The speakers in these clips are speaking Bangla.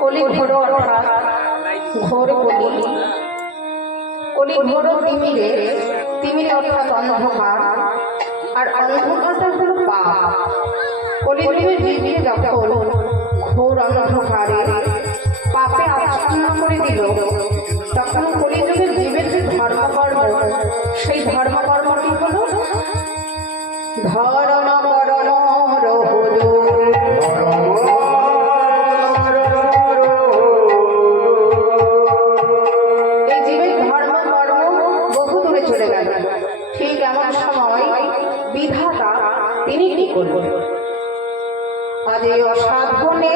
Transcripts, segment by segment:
কলি ঘোর অর্থাৎ ঘোর কলি, কলি ঘোর তিমিরে, তিমিরে অর্থাৎ অন্ধকার, আর অন্ধকারটা হলো পাপ। কলি ঘোরে জীবকে যখন ঘোর অন্ধকারে পাপে আচ্ছন্ন করে দিল, তখন কলিযুগের জীবের যে ধর্মকর্ম, সেই ধর্মকর্মটি হলো ধর্ম অসাধনে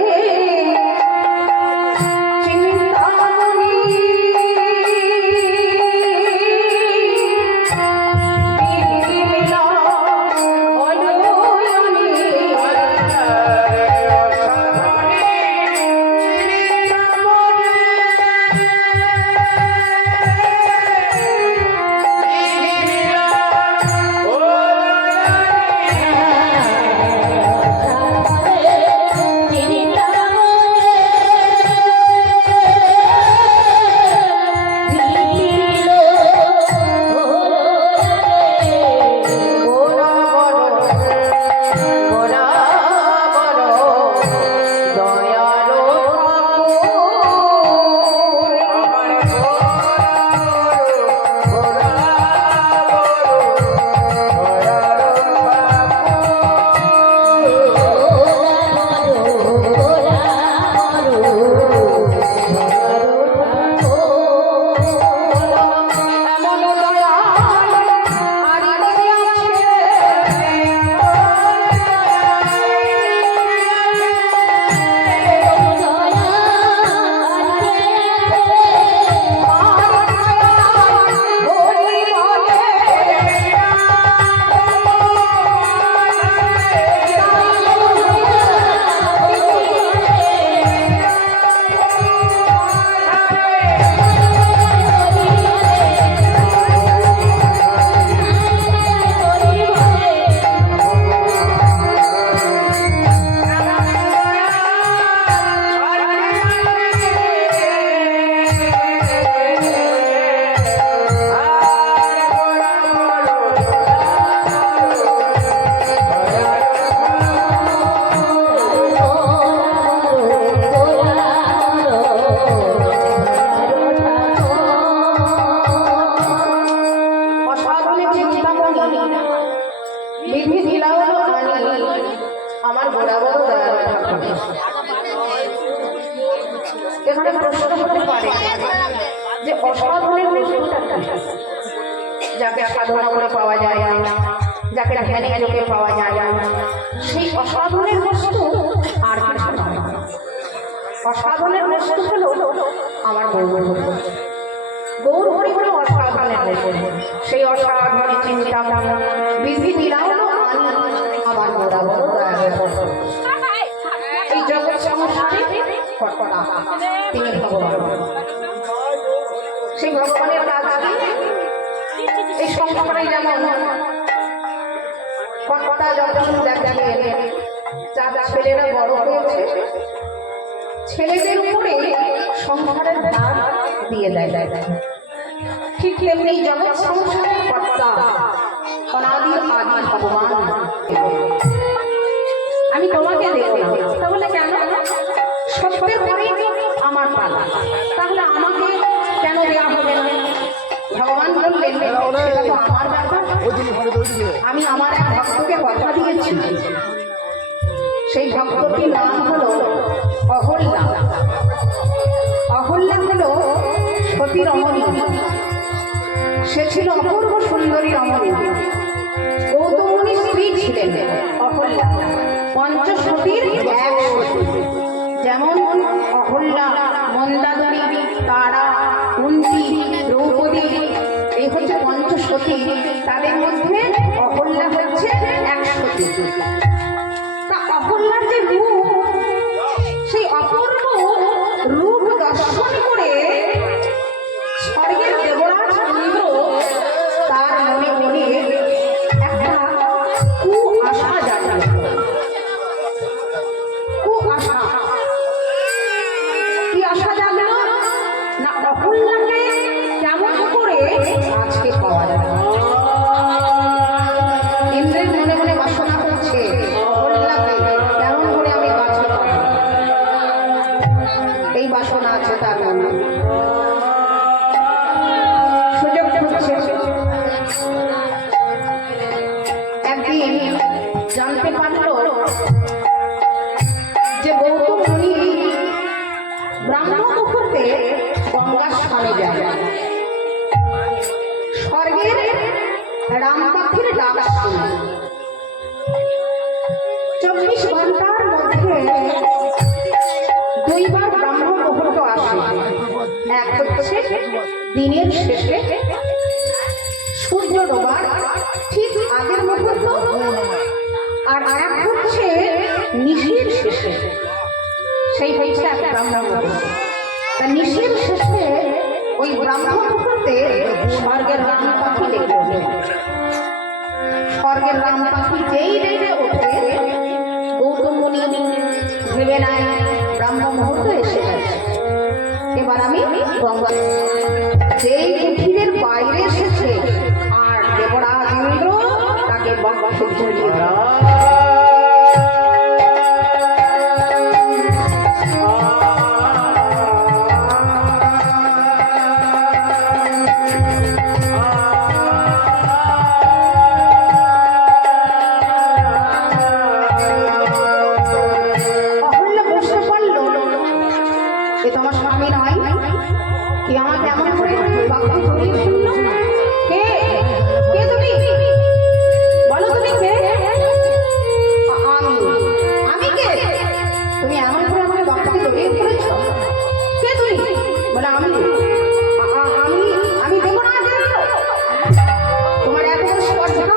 আমার বরাবর এখানে প্রশ্ন হতে পারে যে অসাধনের যাকে সাধনা করে পাওয়া যায়, যাকে ধ্যানে যোগে পাওয়া যায়, সেই অসাধনের বস্তু আর অসাধনের বস্তু হলো আমার গৌর হরি হলো অসাধনের বস্তু। সেই অসাধনের চিন্তা বিধি দিলাম আমার বরাবর এই জগৎ সংসারে কর্তা তিনি ভগবান। সেই ভগবানের কাজ এই সংসারে যেমন কর্তা যখন দেখেন যারা ছেলেরা বড় হয়েছে, ছেলেদের উপরে সংসারের ভার দিয়ে দেয়, ঠিক তেমনি জগৎ সংসারের কর্তা অনাদির আদি ভগবান। আমি তোমাকে দেব না, তাহলে কেন? সত্যের পরে আমার পালা, তাহলে আমাকে কেন দেওয়া হবে না? ভগবান বললেন আমার ব্যাপার, আমি আমার এক ভক্তকে কথা দিয়েছি, সেই ভক্তটির নাম হলো অহল্যা। অহল্যা হলো সতী রমণী, সে ছিল অপূর্ব সুন্দরী রমণী। গৌতম মুনির স্ত্রী ছিলেন অহল্যা, পঞ্চসতীর এক সতী। যেমন অহল্যা, মন্দাদরী, তারা, কুন্তী, দ্রৌপদী, এই হচ্ছে পঞ্চসতী। তাদের মধ্যে অহল্যা হচ্ছে এক সতী। তা অহল্যার যে রূপ, সেই অপূর্ব রূপ দর্শন করে স্বর্গের দেবরাজ ইন্দ্র তার মনে মনে একটা আশা জাগল। আশা, কি আশা জাগলো না, অহল্যাকে কেমন করে আজকে পাওয়া যাবে। ইন্দ্রের মনে মনে বাসনা করছে, অহল্যাকে কেমন করে আমি কাছে পাবো, এই বাসনা আছে তার মনে। সুযোগ খুঁজছে। একদিন জানতে পারলো যে গৌতম মুনি ব্রাহ্মণ মুহূর্তে গঙ্গা স্নানে যায়। স্বর্গের রাম পাখির ডাক শুনে 24 ঘন্টার মধ্যে দুইবার ব্রাহ্মণ মুহূর্ত আসে। এক হচ্ছে দিনের শেষে সূর্য ডোবার ঠিক আগের মুহূর্ত, আর এক হচ্ছে নিশির শেষে, সেই হচ্ছে এক ব্রাহ্মণ মুহূর্ত। তা নিশির শেষে ওই ব্রাহ্মণ মুহূর্তে স্বর্গের রাম পাখি ডেকে ওঠে। স্বর্গের রাম পাখি যেই ডেকে ওঠে, গৌতম মুনি ভেবে নেয় ব্রাহ্মণ মুহূর্ত এসে গেছে, এবার আমি গঙ্গা। যেই কুঠিরের বাইরে এসেছে আর দেবরাজ ইন্দ্র তাকে বক্ষে জড়িয়ে দেয়। তোমার স্বামী নয় কি আমাকে এমন করে বাক্য জড়িয়ে ফেললো? কে কে তুমি? বলো তুমি কে? আমি কে? তুমি এমন করে আমাকে বাক্য জড়িয়ে ফেলেছ, কে তুমি? বলে আমি দেবরাজ ইন্দ্র। তোমার এত স্পর্ধা,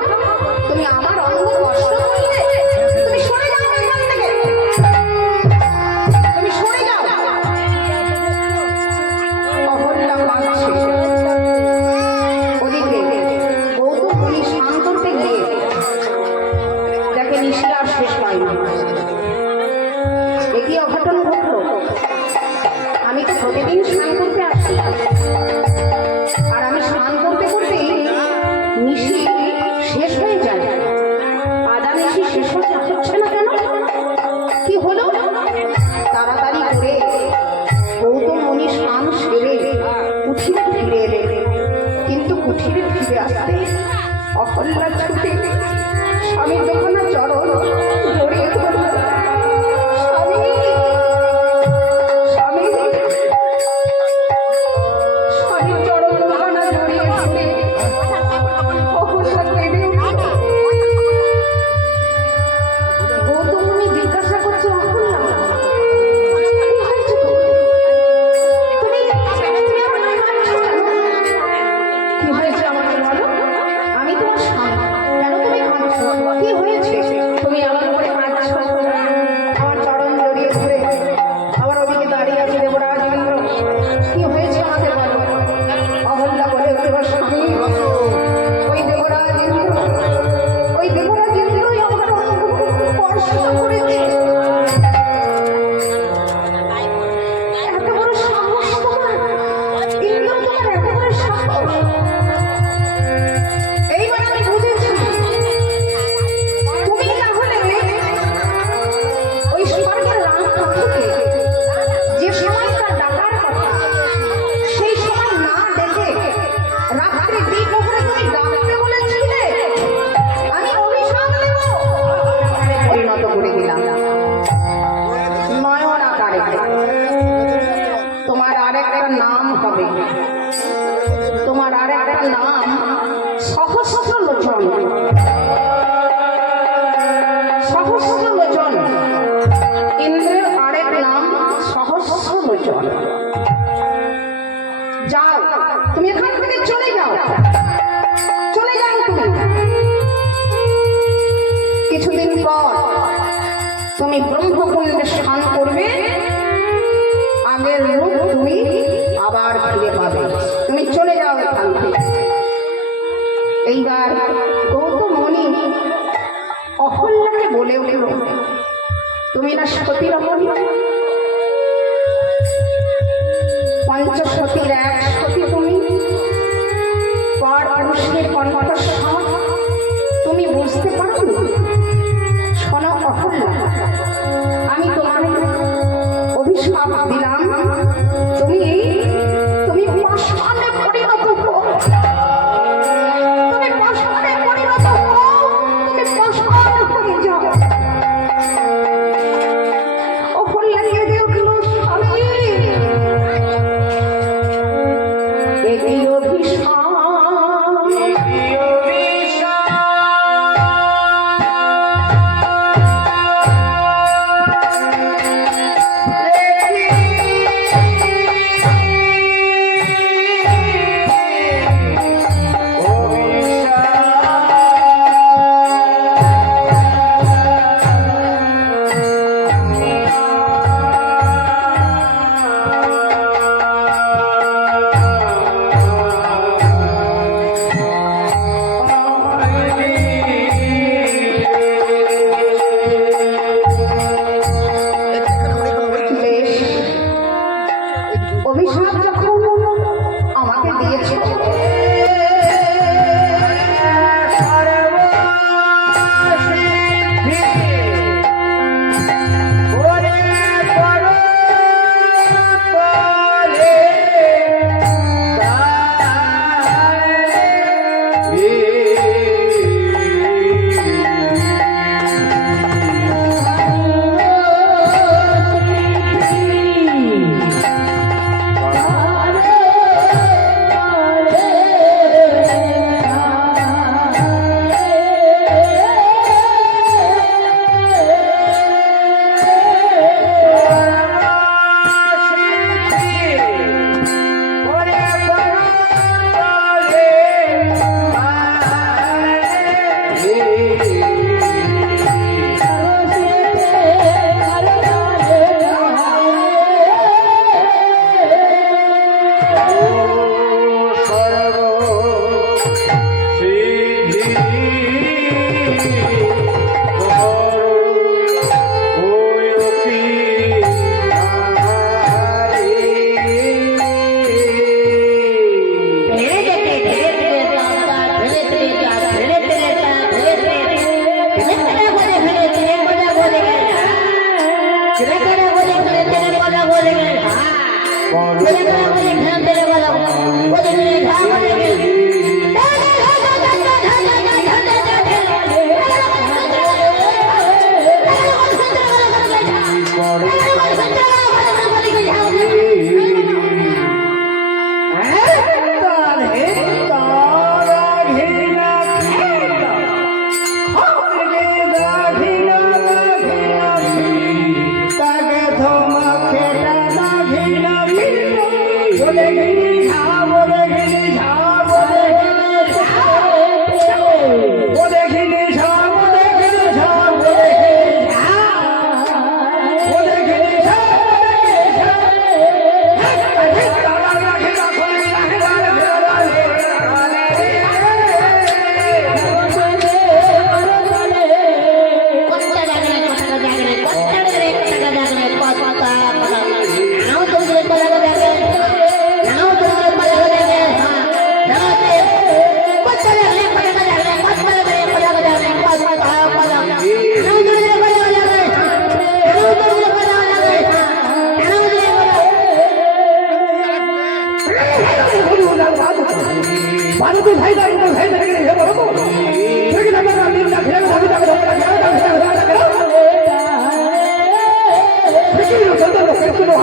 তুমি আমার অঙ্গ কষ্ট করলে? তুমি সরে যাও এখান থেকে, তুমি সরে যাও। ওদিকে গৌতম মুনি স্নান করতে গিয়ে দেখে নিশি আর শেষ পায়নি। এটি অঘটন ঘটল। আমি তো প্রতিদিন স্নান করতে আসি, আর আমি স্নান করতে করতে নিশি শেষ হয়ে যায়। আদা নিশি শেষ হচ্ছে না কেন? কি হলো? তাড়াতাড়ি করে গৌতম মুনি স্নান সেরে কুঠিরে ফিরে এলেন। কিন্তু কুঠিরে ফিরে আসতে অহল্যা ছুটে স্বামীর দোকানা চরণ জড়িয়ে ধরল। স্বামী, স্বামী, স্বামীর চরণ দোকানা জড়িয়ে ধরে অহল্যা কেঁদে উঠল। গৌতম মুনি জিজ্ঞাসা করছে, অহল্যা কি হয়েছে আমাকে বলো? আমি তোমার স্বামী, কেন তুমি কাঁদছো? কি হয়েছে? একটা নাম হবে, তোমার আর একটা নাম সহস্রলোচন। সহস্রলোচন, ইন্দ্রের আরেক নাম সহস্রলোচন। যাও তুমি এখান থেকে চলে যাও, চলে যাও তুমি। কিছুদিন পর তুমি ব্রহ্মকুণ্ডে স্নান করবে, আগের রূপ তুমি আবার ফিরে পাবে। তুমি চলে যাও এখান থেকে। এইবার গৌতম মুনি অহল্যাকে বলে উঠল, তুমি না সতী রমণী, পঞ্চসতীর এক সতী তুমি, পর পুরুষের কণ্ঠস্বর তুমি বুঝতে পারো। শোনো অহল্যা, আমি তোমার অভিশাপ দিলাম, তুমি পাষাণে পরিণত হও, তুমি পাষাণে পরিণত হও, তুমি পাষাণ হয়ে যাও। অহল্যা কেঁদে উঠল, স্বামী এই অভিশাপ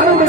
আনন্দে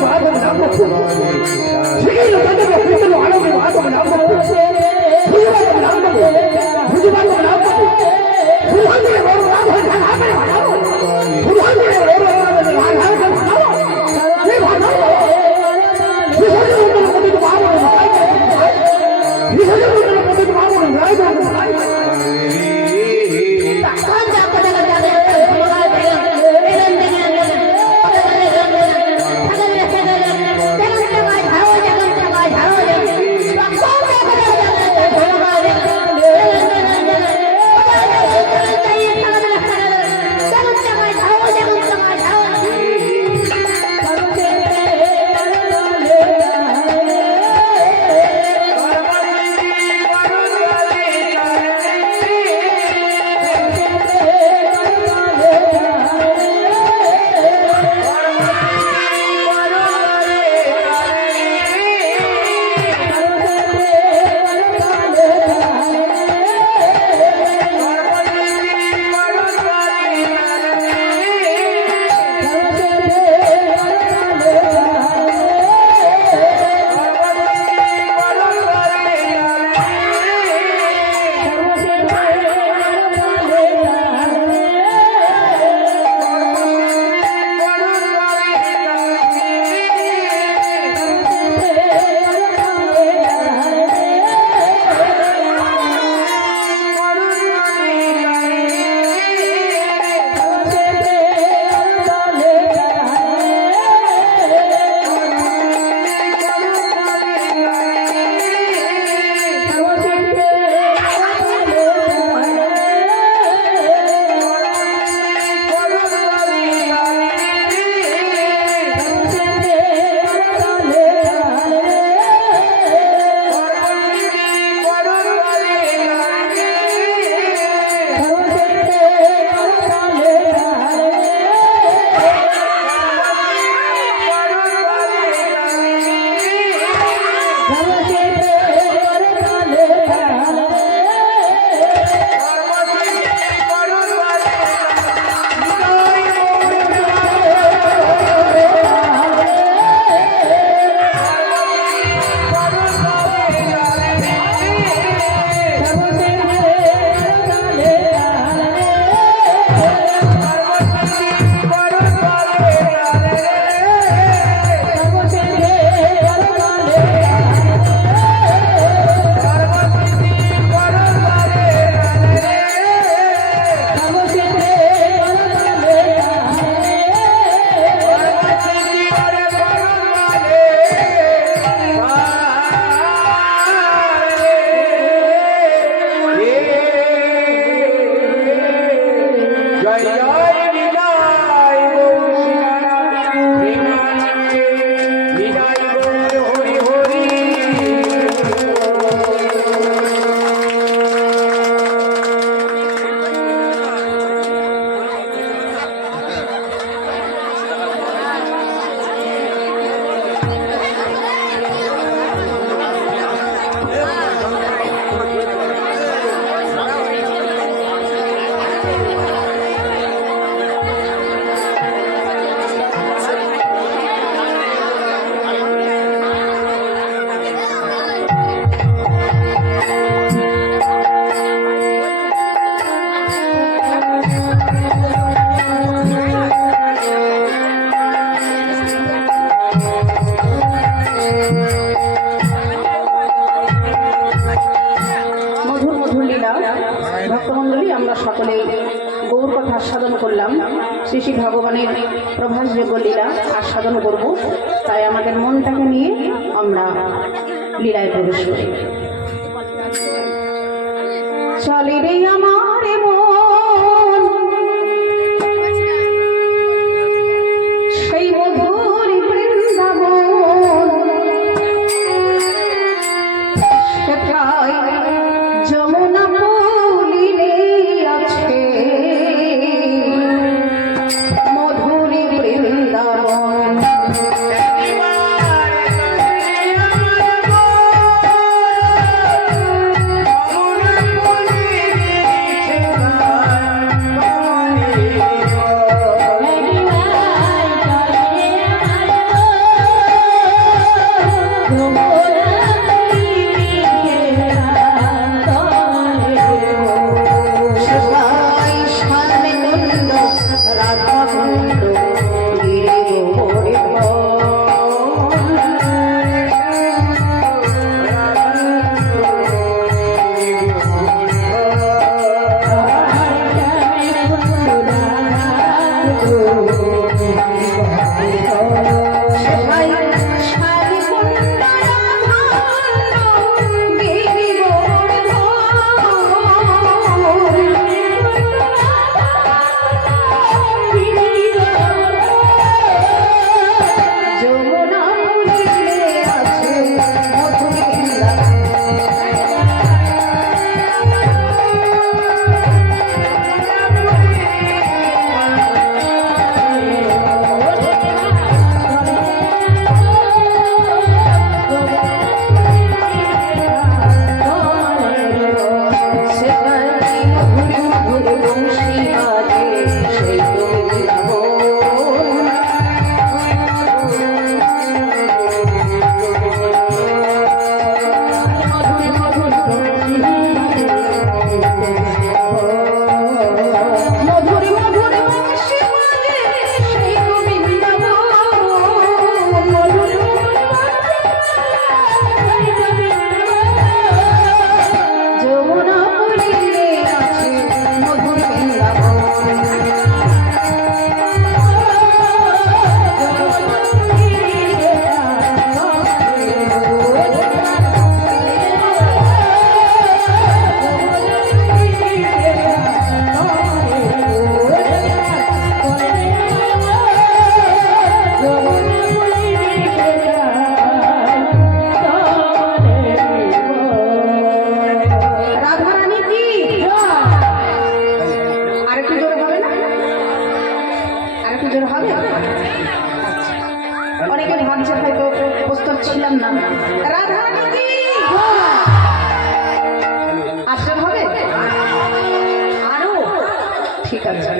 ভক্তমণ্ডলী আমরা সকলে গৌর কথা আস্বাদন করলাম, শ্রী শ্রী ভগবানের প্রভাসযোগ্য লীলা আস্বাদন করব। তাই আমাদের মনটাকে নিয়ে আমরা লীলায় প্রবেশ করি। চলে রে আমার মন সেই মধুর বৃন্দাবন, সেটাই যমুনা পুলিনে আছে মধুর বৃন্দাবন। অনেকে ভাবছে হয়তো প্রস্তুত ছিলাম না। রাধারানী আচ্ছা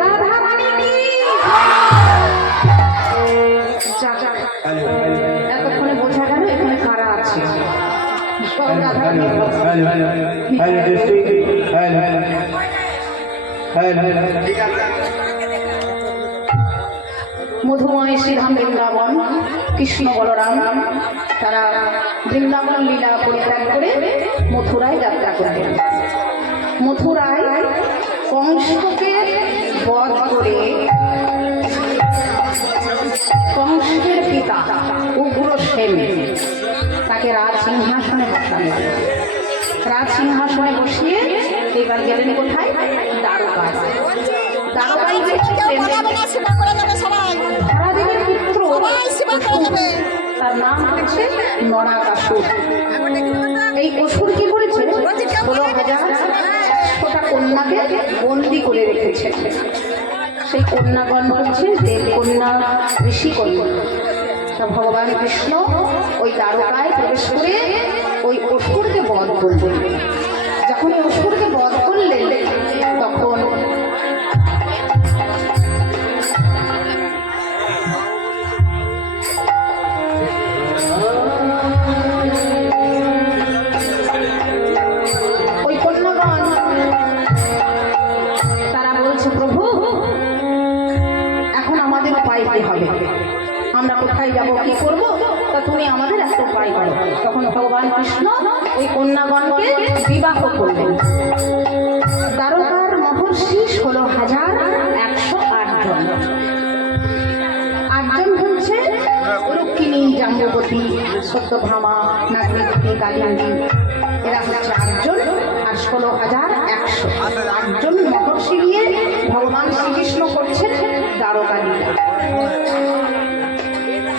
রাধা রানী কি এতক্ষণে বোঝা গেল এখানে কারা আছে সব রাধা মধুময় শ্রীধাম বৃন্দাবন কৃষ্ণ বলরাম তারা বৃন্দাবন লীলা পরিত্যাগ করে মথুরায় যাত্রা করলেন। মথুরায় কংসকে বধ করে কংসের পিতা উগ্রসেন তাকে রাজসিংহাসনে বসালেন। রাজসিংহাসনে বসিয়ে এবার গেলেন কোথায়? দ্বারকায়। দ্বারকায় ধরাদেবের পুত্র তার নাম হচ্ছে নরাকাসুর। এই অসুর কি করেছে? 16,100টা কন্যাকে বন্দি করে রেখেছে। সেই কন্যাগণ হচ্ছে দেবকন্যা, ঋষিকন্যা। তা ভগবান কৃষ্ণ ওই দ্বারকায় প্রবেশ করে ওই অসুরকে বধ করলেন। যখন ওই অসুরকে বধ করলেন তখন ওই কন্যাগণ তারা বলছে, প্রভু এখন আমাদের উপায় কি হবে? আমরা কোথায় যাব, কি করব? তা তুমি আমাদের একটা উপায় করো। তখন ভগবান কৃষ্ণ ওই কন্যাগণকে বিবাহ করলেন। দ্বারকার মহর্ষি 16,108 জন। 8 জন হচ্ছে রুক্মিণী, জাম্ববতী, সত্যভামা, নাগিনী, কালিন্দী। এরা হচ্ছে 8 জন। আর 16,100 8 জন মহর্ষি নিয়ে ভগবান শ্রীকৃষ্ণ করছেন দ্বারকা লীলা।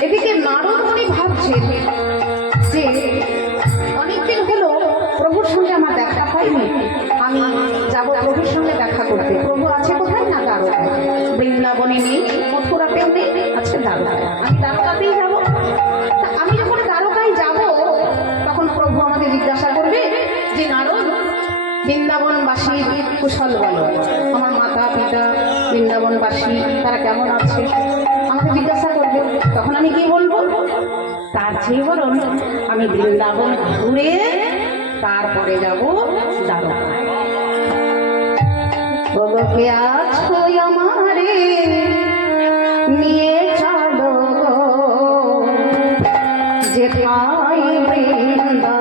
এদিকে নারদ মুনি ভাবছেন যে অনেকদিন হলো প্রভুর সঙ্গে আমার দেখা হয়নি, আমি যাব প্রভুর সঙ্গে দেখা করতে। প্রভু আছে কোথায়? না দ্বারকায়। বৃন্দাবনে নেই, মথুরাতেও নেই, আছে দ্বারকায়। আমি দ্বারকাতেই যাব। আমি যখন দ্বারকায় যাব তখন প্রভু আমাকে জিজ্ঞাসা করবে যে নারদ, বৃন্দাবনবাসী কুশল বলো, আমার মাতা পিতা বৃন্দাবনবাসী তারা কেমন আছে আমাকে জিজ্ঞাসা করবে। তখন আমি কি বলবো? তার চেয়ে বলুন আমি বৃন্দাবন ঘুরে তারপরে যাব দ্বারকায়। বলো কে আছো আমারে নিয়ে চলো যেথায় বৃন্দাবন।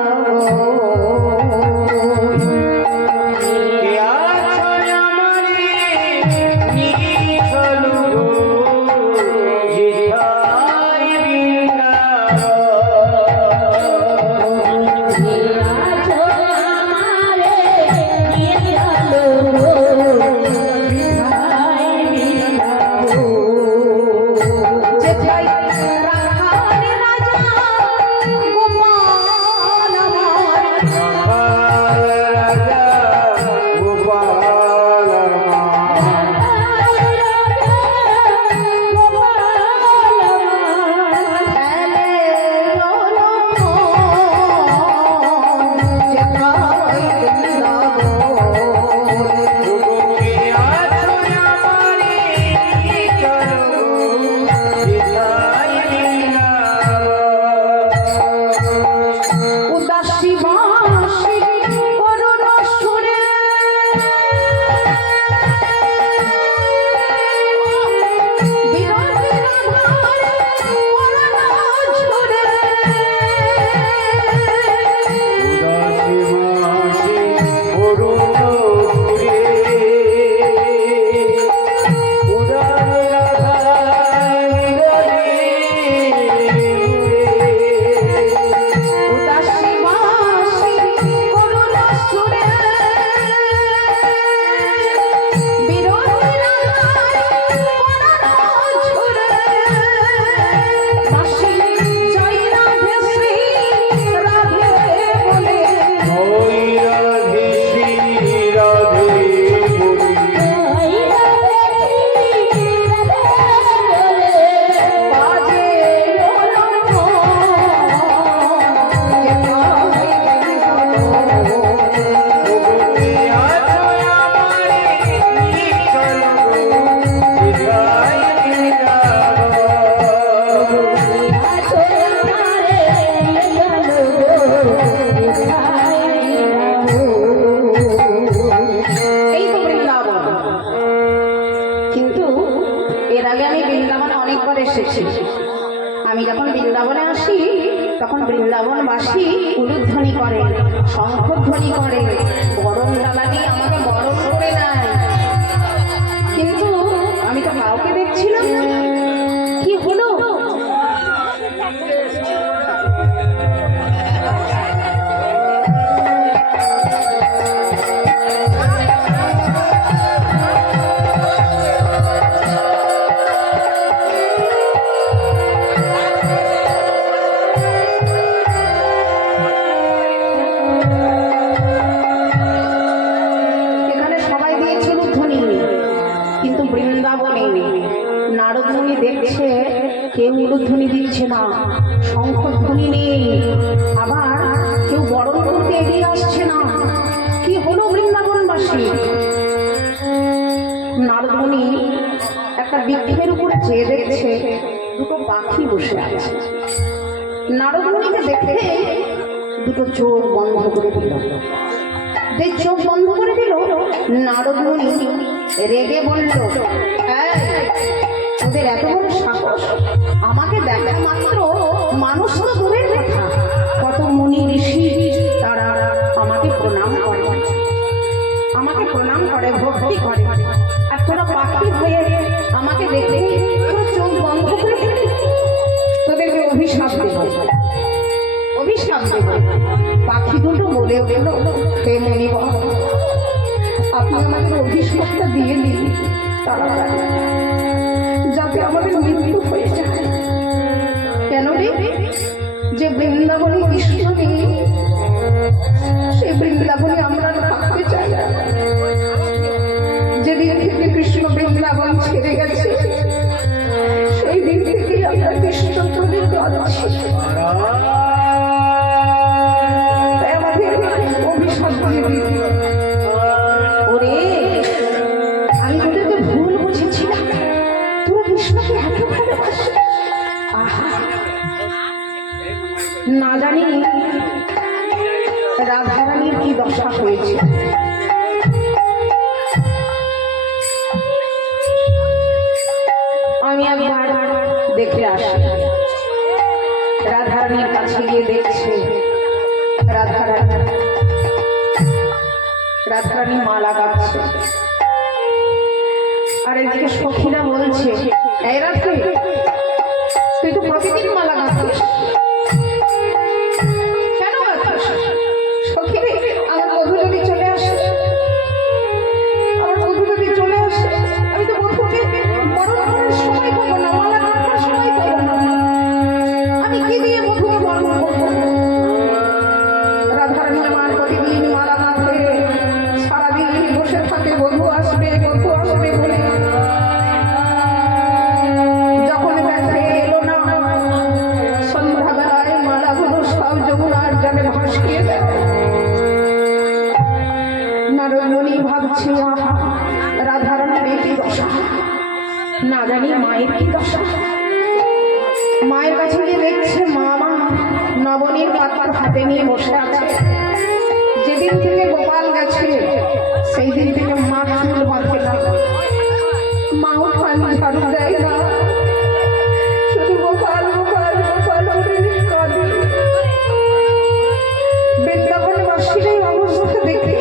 বৃন্দাবনবাসী উলুধ্বনি করে, শঙ্খধ্বনি করে, বরণ ডালা দিয়ে আমাকে বরণ করে নেয়। কিন্তু আমি তো কাউকে দেখছিলাম না। কি হলো? নারদমুনি দেখছে কেউ উলুধ্বনি দিচ্ছে না, শঙ্খধ্বনি নেই, আবার কেউ বরণ করতে এগিয়ে আসছে না। কি হলো বৃন্দাবনবাসী? নারদমুনি একটা বৃক্ষের উপরে চেয়ে দেখছে দুটো পাখি বসে আছে। নারদমুনিকে দেখে দুটো চোখ বন্ধ করে দিল। যে চোখ বন্ধ করে দিল, নারদমুনি রেগে বলল, ওদের এত বড় সাহস, আমাকে দেখা মাত্র মানুষ তো দূরের কথা, কত মুনি ঋষি তারা আমাকে প্রণাম করে, ভক্তি করে, আর তোরা পাখি হয়ে আমাকে দেখলে তোরা চোখ বন্ধ করে দিলে, তোদেরকে অভিশাপ দেব। পাখি দুটো বলে উঠল, হে মুনিবর, আপনি আমাকে অভিশাপটা দিয়ে দিন, তাড়াতাড়ি, যাতে আমাদের মৃত্যু হয়ে যায়। কেন রে? যে বৃন্দাবনে কৃষ্ণ নেই, সেই বৃন্দাবনে আমরা থাকতে চাই না। যেদিন থেকে কৃষ্ণ বৃন্দাবন ছেড়ে গেছে, সেই দিন থেকেই আমরা কৃষ্ণ প্রদীপ আছি। আমাদের অভিশাপ দিয়ে দিই। ওরে, আমি তোদেরকে ভুল বুঝেছিলাম, তোরা কৃষ্ণকে এত ভালোবাসে। না জানি রাধারানীর কি দশা হয়েছে। আমি একবার দেখে আসি। রাধারানীর কাছে গিয়ে দেখছে রাধারানী মালা গাচ্ছে, আর এদিকে সখীরা বলছে, এই রাধে, তুই তো প্রতিদিন মালা গাচ্ছিস, কেন গাচ্ছিস? সখী রে, আমার বধূ যদি চলে আসে, আমি তো বধূকে বরণ করার সময় পাবো না, মালা গাঁথার সময় পাবো না, আমি কি দিয়ে বধূকে বরণ করবো? রাধারানী আমার প্রতিদিন মালা গাঁথে, সারাদিন বসে থাকে, বধূ আসবে বলে। যখন দেখে এলো না, সন্ধ্যাবেলায় মালাগুলো সব যমুনার জলে ভাসিয়ে দেয়। নারদমুনি ভাবছে, রাধারানীর কি দশা, না জানি মায়ের কি দশা। মায়ের কাছে গিয়ে দেখছে মা নবনীর পাতার হাতে নিয়ে বসে আছে। যেদিন থেকে গোপাল গেছে, সেই দিন থেকে মা চুল বাঁধে না, মাও পানি ঝাড়ু দেয় না, শুধু গোপাল বৃন্দাবনবাসীর এই অবস্থা দেখে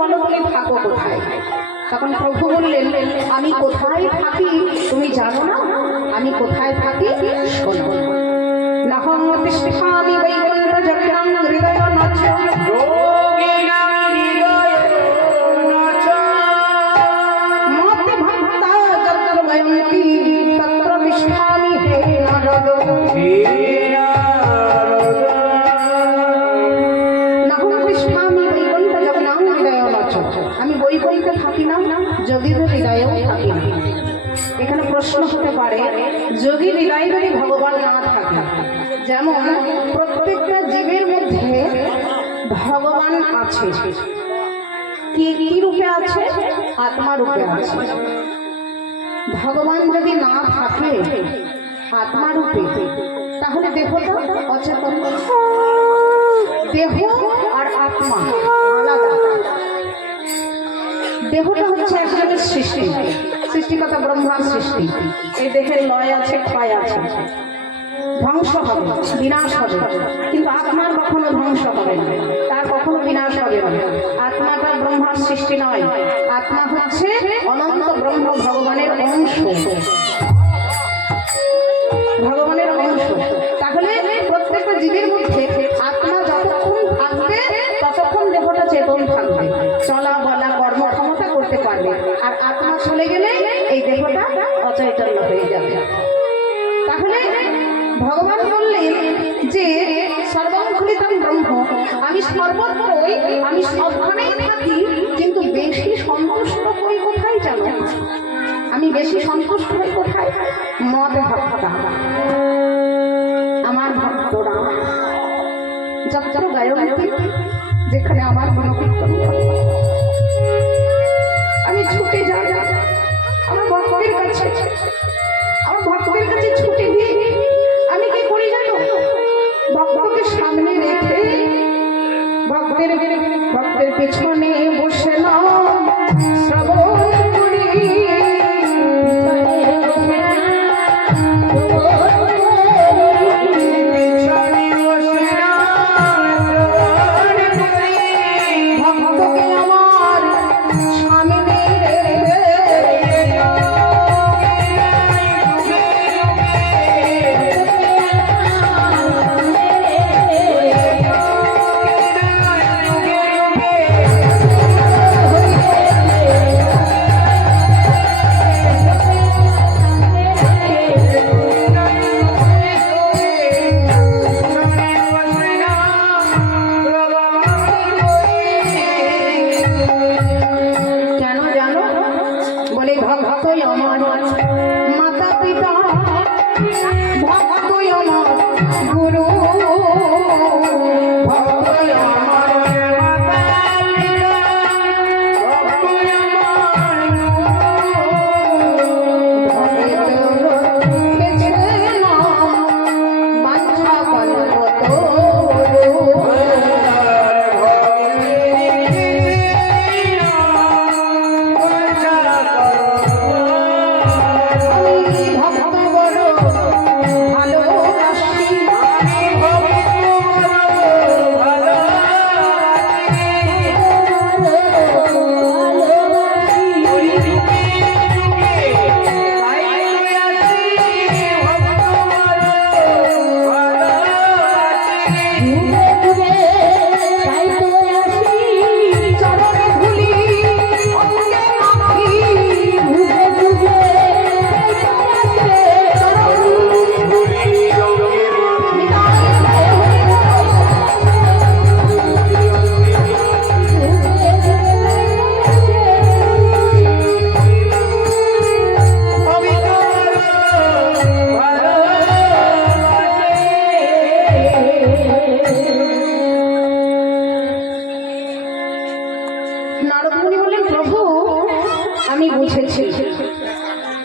বলো তুমি থাকো কোথায়? তখন প্রভু বললেন, আমি কোথায় থাকি তুমি জানো না? আমি কোথায় থাকি শোনো। নাহং তিষ্ঠামি বৈকুণ্ঠ জগদাং হৃদয় নাচ মত ভক্তা যত্র বয়ন্তি তত্র তিষ্ঠামি হে নারদ। নাহং তিষ্ঠামি বৈকুণ্ঠ জগদাং হৃদয় নাচ, আমি বৈকুণ্ঠে থাকি না, যোগীর হৃদয়েও থাকি না। এখানে প্রশ্ন হতে পারে, যোগী হৃদয়ে যদি ভগবান না থাকে, যেমন প্রত্যেকটা জীবের মধ্যে ভগবান আছে, কি কি রূপে আছে? আত্মা রূপে আছে। ভগবান যদি না থাকে আত্মা রূপে, তাহলে দেহটা অচেতন। দেহ আর আত্মা আলাদা। দেহটা হচ্ছে একজনের সৃষ্টি, সৃষ্টিকর্তা ব্রহ্মার সৃষ্টি। এই দেহের লয় আছে, ক্ষয় আছে, ধ্বংস হবে, বিনাশ হবে, কিন্তু আত্মার কখনো ধ্বংস হবে না, তার কখনো বিনাশ হবে না। আত্মাটা ব্রহ্মার সৃষ্টি নয়, আত্মা হচ্ছে অনন্ত ব্রহ্ম, ভগবানের অংশ, ভগবানের অংশ। তাহলে প্রত্যেকটা জীবের মধ্যে আত্মা যতক্ষণ থাকবে ততক্ষণ দেহটা চেতন থাকবে, চলা বলা কর্মক্ষমতা করতে পারবে। আর আত্মা চলে গেলে এই দেহটা অচৈতন্য হয়ে যাবে। তাহলে ভগবান বললেন যে সর্বঙ্খলিতম ব্রহ্ম, আমি সর্বত্রই, আমি সবখানেই থাকি, কিন্তু বেশি সন্তুষ্ট হই কোথায় জানো? আমি বেশি সন্তুষ্ট হই কোথায়? মদ ভক্তা, আমার ভক্তরা যত্র গায়ন্তি, যেখানে আমার মনোকীর্তন করে আমি ছুটে যাই আমার ভক্তের কাছে, আমার ভক্তের কাছে ছুটে গিয়ে আমি কি করি জানো? ভক্তকে সামনে রেখে ভক্তের পেছনে বসে না শ্রবণ করি। ভক্তকে আমার সামনে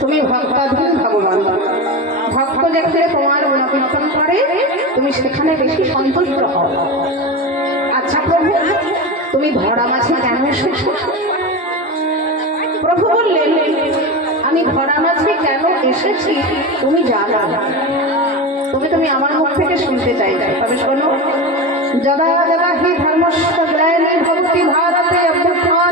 তুমি ভক্তাধীন ভগবান, ভক্ত যেখানে তোমার গুণকীর্তন করে তুমি সেখানে বেশি সন্তুষ্ট হও। আচ্ছা প্রভু, তুমি ধরা মাছে কেন এসেছো? প্রভু বললেন, আমি ধরা মাছে কেন এসেছি তুমি জানো, তুমি আমার মুখ থেকে শুনতে চাইছো। তবে শোনো, যদা যদা হি ধর্মস্য গ্লানি ভক্তি ভারতে অভ্যুত্থান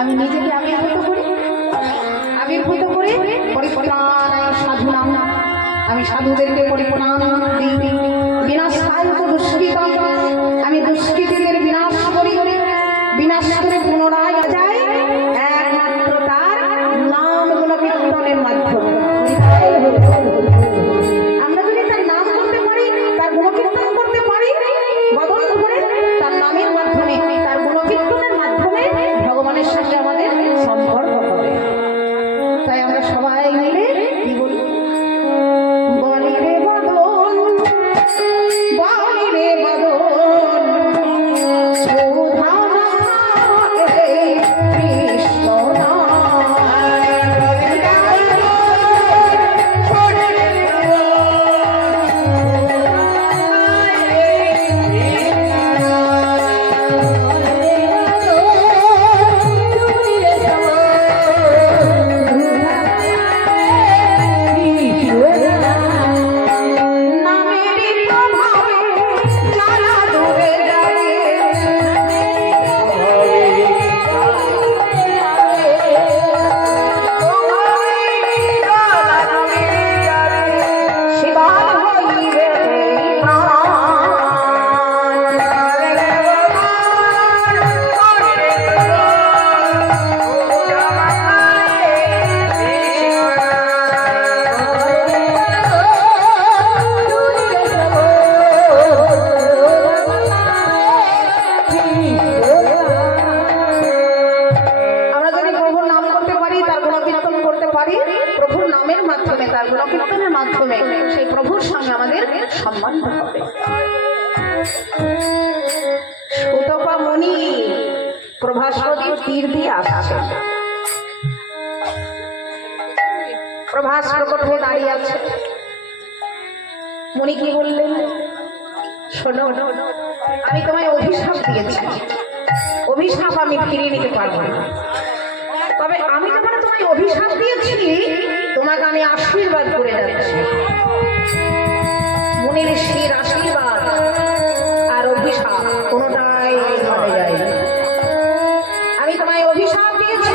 আমি নিজেকে আবির্ভূত করি পরিপ্রাণায় সাধু নাম। আমি সাধুদেরকে পরিপ্রাণ দিই। বিনাশায় দুষ্কৃত, আমি দুষ্কৃতীদের বিনাশ করি। বিনাশ করে পুনরায় যায় একমাত্র তার নাম গুণকীর্তনের মাধ্যমে। আমরা যদি তার নাম করতে পারি, তার গুণকীর্তন করতে পারি, বদন করে তার নামের মাধ্যমে, তার গুণকীর্তনের মাধ্যমে ভগবানের সঙ্গে আমাদের সম্পর্ক হবে। তাই আমরা সবাই মিলে কি বলি, বলি রে বদন, বলি রে বদন, প্রভুর নামের মাধ্যমে, তার গুণকীর্তনের মাধ্যমে সেই প্রভুর সঙ্গে আমাদের সম্বন্ধ হবে। সুতপা মুনি প্রভাস নদীর তীর দিয়ে আসছে। প্রভাস প্রকট হয়ে দাঁড়িয়ে আছে। মুনি কি বললেন, শোনো, আমি তোমায় অভিশাপ দিয়েছি, অভিশাপ আমি ফিরিয়ে নিতে পারবো না। তবে আমি যখন তোমায় অভিশাপ দিয়েছি, তোমাকে আমি আশীর্বাদ করে যাচ্ছি। মুনির ঋষির আশীর্বাদ আর অভিশাপ কোনোটাই ধরে যায় না। আমি তোমায় অভিশাপ দিয়েছি,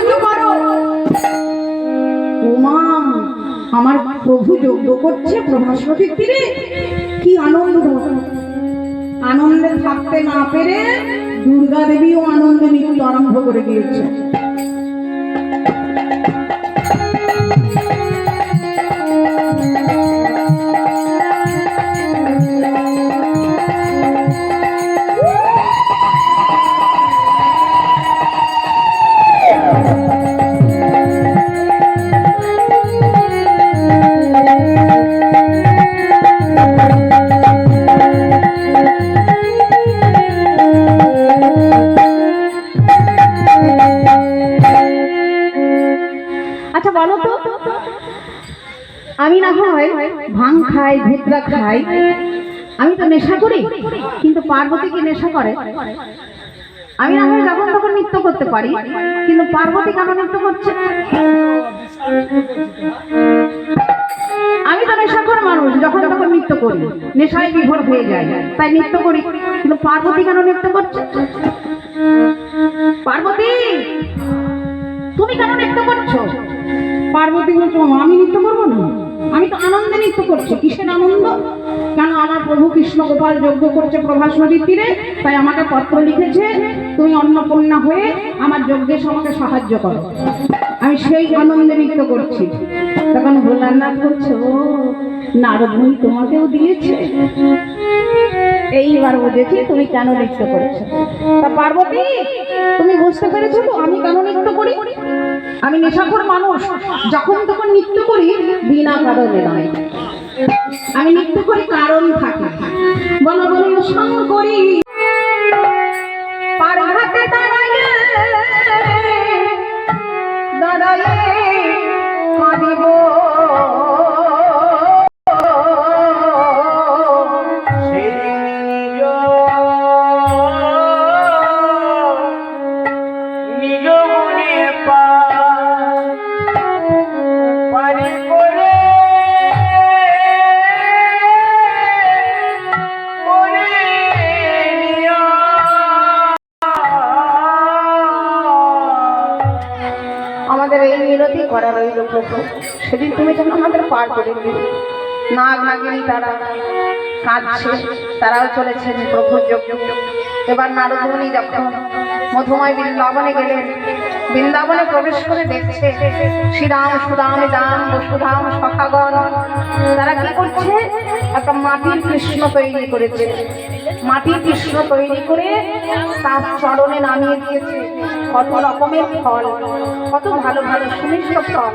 ওমা আমার প্রভু যজ্ঞ করছে প্রভাস নদীর তীরে, কি আনন্দ! আনন্দে থাকতে না পেরে দুর্গা দেবীও আনন্দে মৃত্যু আরম্ভ করে দিয়েছে। আচ্ছা বলো তো, আমি না হয় ভাং খাই, ধুতরা খাই, আমি তো নেশা করি, কিন্তু পার্বতী কি নেশা করে? আমি না হয় যখন তখন নৃত্য করতে পারি, কিন্তু পার্বতী কেন নৃত্য করছে? আমি তো নেশাখোর মানুষ, যখন তখন নৃত্য করি, নেশায় বিভোর হয়ে যায়, তাই নৃত্য করি, কিন্তু পার্বতী কেন নৃত্য করছে? পার্বতী তুমি কেন নৃত্য করছো? পার্বতী বলছো আমি নৃত্য করবো না, আমি তো আনন্দে নৃত্য করছি। কিসের আনন্দ? কেন আমার প্রভু কৃষ্ণ গোপাল যজ্ঞ করছে প্রভাস নদীর তীরে, তাই আমাকে পত্র লিখেছে তুমি অন্নপূর্ণা হয়ে আমার যজ্ঞের আমাকে সাহায্য করো। আমি সেই আনন্দে নৃত্য করছি। তখন ভোলানাথ বলছে ও নারদ মুনি তোমাকেও দিয়েছে, এইবার বুঝেছি তুমি কেন নৃত্য করেছো। তা পার্বতী তুমি বুঝতে পেরেছো তো আমি কেন নৃত্য করি? আমি নেশাখোর মানুষ, যখন তখন নৃত্য করি বিনা কারণে নয়। আমি নৃত্য করি কারণ থাকে। বলো বলো সঙ্গ করি পার ঘাটে দাঁড়াইয়ে দাঁড়াইয়ে কাঁদিব, আমাদের এই মিনতি করা রইল প্রভু, সেদিন তুমি যখন আমাদের পার করে দিলে, নাগ নাগিনী তারা কাঁদছে, তারাও চলেছেন প্রভু যোগ। এবার নারদমুনি যখন মধুময় বৃন্দাবনে গেলেন, বৃন্দাবনে প্রবেশ করে দেখছে শ্রীরাম সুদাম দাম বসুধাম সখাগণ তারা কি করছে, একটা মাটির কৃষ্ণ তৈরি করেছে। মাটির কৃষ্ণ তৈরি করে তার চরণে নামিয়ে দিয়েছে কত রকমের ফল, কত ভালো ভালো সুমিষ্ট ফল,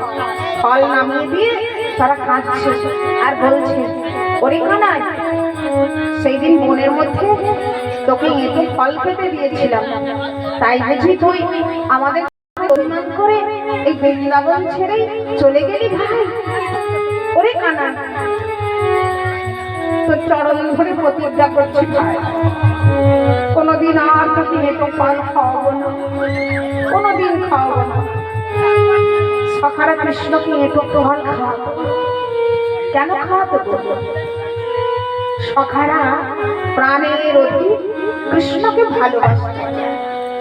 ফল নামিয়ে দিয়ে তারা খাচ্ছে আর বলছে, ওরে কানাই, সেই দিন মনের মধ্যে তোকে একটু ফল পেতে দিয়েছিলাম, তাই বুঝি তুই আমাদের অভিমান করে এই বৃন্দাবন ছেড়ে চলে গেলি ভাই? ওরে কানাই, তোর চরণ ধরে প্রতিজ্ঞা করছি ভাই, কোনোদিন আর তোকে একটু ফল খাওয়াবো না, কোনোদিন খাওয়াবো না। সখারা কৃষ্ণকে একটু ফল খাওয়াতো। কেন খাওয়াতে বলবো? সখারা প্রাণের অতি কৃষ্ণকে ভালোবাসত।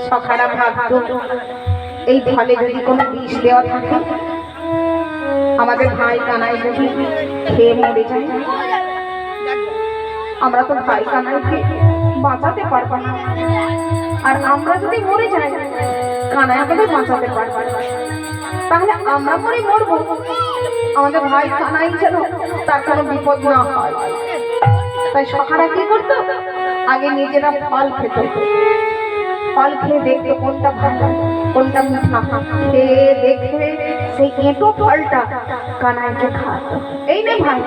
সখারা ভাবত এই ফলে যদি কোনো বিষ দেওয়া থাকে, আমাদের ভাই কানাই যদি খেয়ে মরে যায়, আমরা তো ভাই কানাইকে বাঁচাতে পারবো না, আর আমরা যদি মরে যাই কানাই আমাদের বাঁচাতে পারবো না। তাহলে আমরা পরে মরবো, আমাদের ভাই কানাই যেন তার কোনো বিপদ না হয়। তাই সখারা কি করতো, আগে নিজেরা ফল খেত, ফল খেয়ে দেখতো কোনটা ভালো কোনটা মিঠা, খেয়ে দেখে সেই এঁটো ফলটা কানাইকে খাওয়াতো। এই নে ভাই,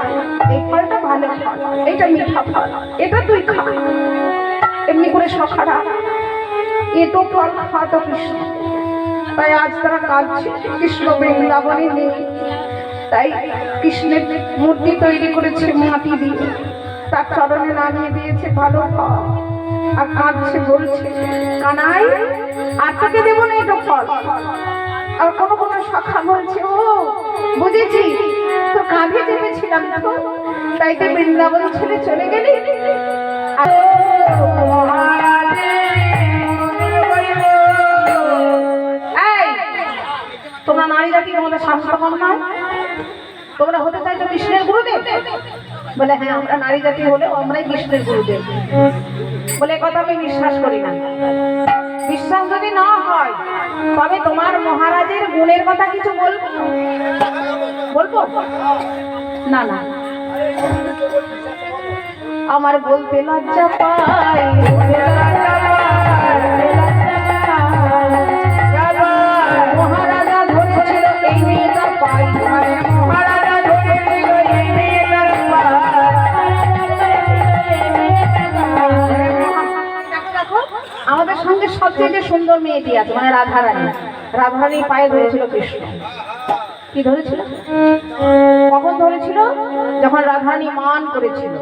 এই ফলটা ভালো ফল, এটা মিঠা ফল, এটা তুই খা। এমনি করে সখারা এঁটো ফল খাওয়াতো কৃষ্ণ। তাই আজ তারা কাঁদছে, কৃষ্ণ বৃন্দাবনে নেই। তাই কৃষ্ণের মূর্তি তৈরি করেছে মাটি দিয়ে, তার চরণে নামিয়ে দিয়েছে ভালো ফল, আর কাঁদছে, বলছে, কানাই আর তোকে দেবো না এটা ফল। আর কোনো কোনো শাখা বলছে, ও বুঝেছি, তো কাঁধে চেপেছিলাম তো, তাই তো বৃন্দাবন ছেড়ে চলে গেলি। তোমরা নারী জাতি, তোমাদের শাস্ত্র কম নয়? তোমরা হতে চাইছো কৃষ্ণের গুরুদেব? বলে হ্যাঁ, আমরা নারী জাতি হলেও আমরাই কৃষ্ণের গুরুদেব। বলে কথা আমি বিশ্বাস করি না। বিশ্বাস যদি না হয় তবে তোমার মহারাজের গুণের কথা কিছু বলবো? বলবো না? না, আমার বলতে লজ্জা পাই। মহারাজা ধরেছিল এই মেয়েটা পাই, মহারাজা ধরেছিল এই মেয়েটা পাই। আমাদের সঙ্গে সবচেয়ে যে সুন্দর মেয়েটি আছে, মানে রাধারানী, রাধারানী পায়ে ধরেছিল কৃষ্ণ। কি ধরেছিল? কখন ধরেছিল? যখন রাধারানী মান করেছিল,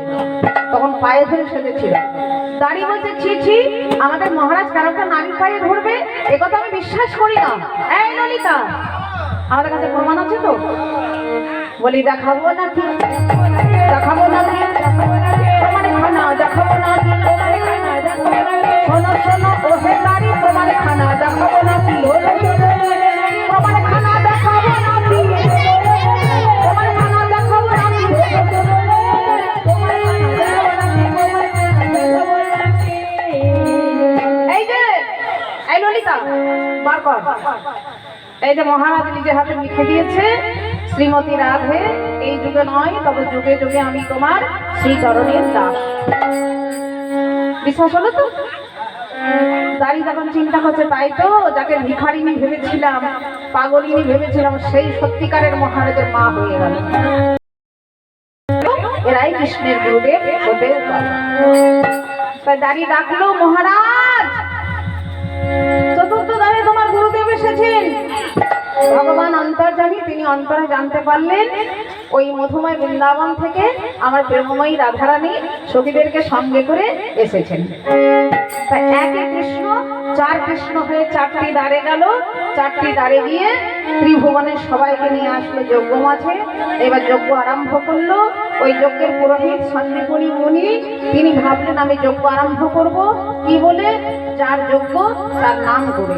তখন পায়ে ধরে সেজেছিল। দাঁড়িয়ে বলছে, ছি ছি, আমাদের মহারাজ কারণটা নারী পায়ে ধরবে, একথা আমি বিশ্বাস করি না। এই ললিতা, আমাদের কাছে প্রমাণ আছে তো? বলি দেখাবো নাকি? দেখাবো নাকি? প্রমাণে খানা দেখাবো নাকি? শোনো শোনো ওহে নারী, প্রমাণে খানা দেখাবো নাকি? প্রমাণে খানা দেখাবো নাকি? প্রমাণে খানা দেখাবো নাকি? এই যে, এই ললিতা বার কর। এই যে মহারাজ নিজের হাতে লিখে দিয়েছে, শ্রীমতী রাধে, এই যুগে নয় তবে যুগে যুগে আমি তোমার শ্রী চরণের দাস। বিশ্বাস হলো তো? দাঁড়ি তখন চিন্তা করছে, তাই তো, যাকে ভিখারিনী ভেবেছিলাম, পাগলিনী ভেবেছিলাম, সেই সত্যিকারের মহারাজের মা হয়ে গেল। এরাই কৃষ্ণের গুরুদেব হতে পারে। তাই দাঁড়িয়ে ডাকলো, মহারাজ চতুর্থ দ্বারে তোমার গুরুদেব এসেছেন। ভগবান অন্তর্যামী, তিনি অন্তরে জানতে পারলেন ওই মধুময় বৃন্দাবন থেকে আমার প্রেমময়ী রাধারানী সখীদেরকে সঙ্গে করে এসেছেন। তাই একই কৃষ্ণ চার কৃষ্ণ হয়ে চারটি দ্বারে গেল, চারটি দ্বারে গিয়ে ত্রিভুবনের সবাইকে নিয়ে আসলো যজ্ঞ মাঝে। এবার যজ্ঞ আরম্ভ করলো। ওই যজ্ঞের পুরোহিত সন্দীপনী মুনি, তিনি ভাবলেন আমি যজ্ঞ আরম্ভ করব কি বলে, যার যজ্ঞ তার নাম করে।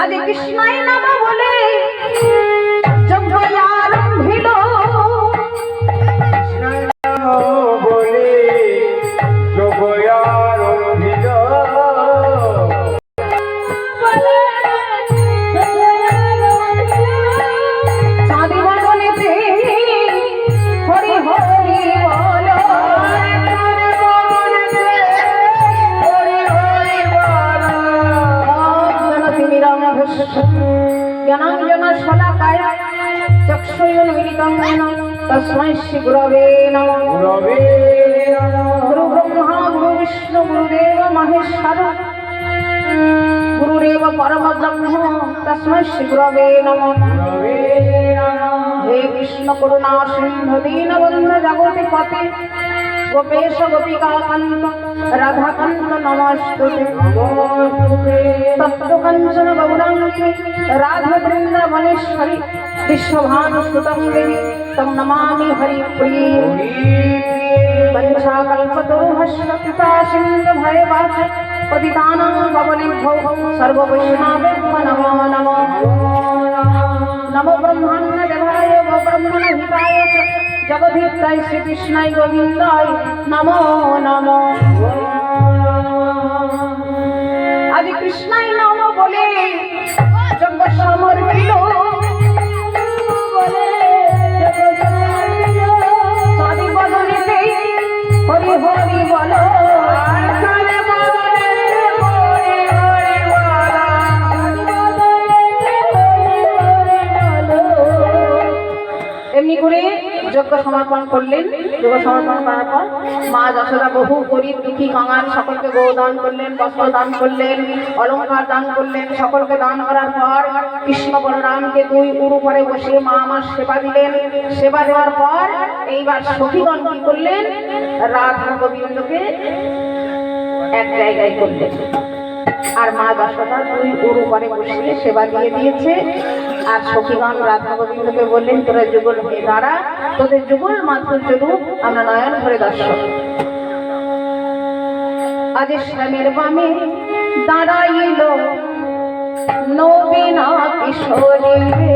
আজ কৃষ্ণাই নাম বলে জ্ঞানাঞ্জন শলাকায় চক্ষুरुन्मीलितं येन तस्मै श्री गुरवे नमः। गुरु ब्रह्मा गुरु विष्णु गुरुदेव महेश्वर गुरुरेव परम ब्रह्म तस्मै श्री गुरवे नमः। हे कृष्ण करुणा सिंधु दीनबंधु जगत्पते गोपेश गोपिका कांत राधा कांत नमस्तुते। तप्त कंचन गौरांगी राधा वृंदावनेश्वरी विश्वभानुसुतं देवी तं नमामि हरिप्रिये। पंचाकल्पतरुभ्यश्च कृपा सिन्धु भयवाच पतितानां पावनेभ्यो सर्ववैष्णवेभ्यो नमो नमः। नमो ब्रह्माण्डदेवाय गो ब्रह्मणहिताय च जगद्धिताय श्रीकृष्णाय गोविन्दाय नमो नमः। आदि कृष्णाय नमो बोले जग समर्पित सादि बदलिते हरि हरि बोलो এমনি করে যজ্ঞ সমর্পণ করলেন। যজ্ঞ সমর্পণ করার পর মা যশোদা বহু গরিব দুঃখী কাঙাল সকলকে গো দান করলেন, বস্ত্র দান করলেন, অলঙ্কার দান করলেন। সকলকে দান করার পর কৃষ্ণ বলরামকে দুই উরু পরে বসে মা আমার সেবা দিলেন। সেবা দেওয়ার পর এইবার সখীগণ কি করলেন, রাধা গোবিন্দকে এক জায়গায় করলেন আর মা যশোদা দুই উরু পরে বসিয়ে সেবা দিয়ে দিয়েছে। আর সখীগণ রাধা গোবিন্দকে বললেন, তোরা যুগল হয়ে দাঁড়া, তোদের যুগল মাধুর্য রূপ আমরা নয়ন ভরে দর্শন। আজ শ্যামের বামে দাঁড়াইল নবীনা কিশোরী রে।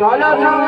চলো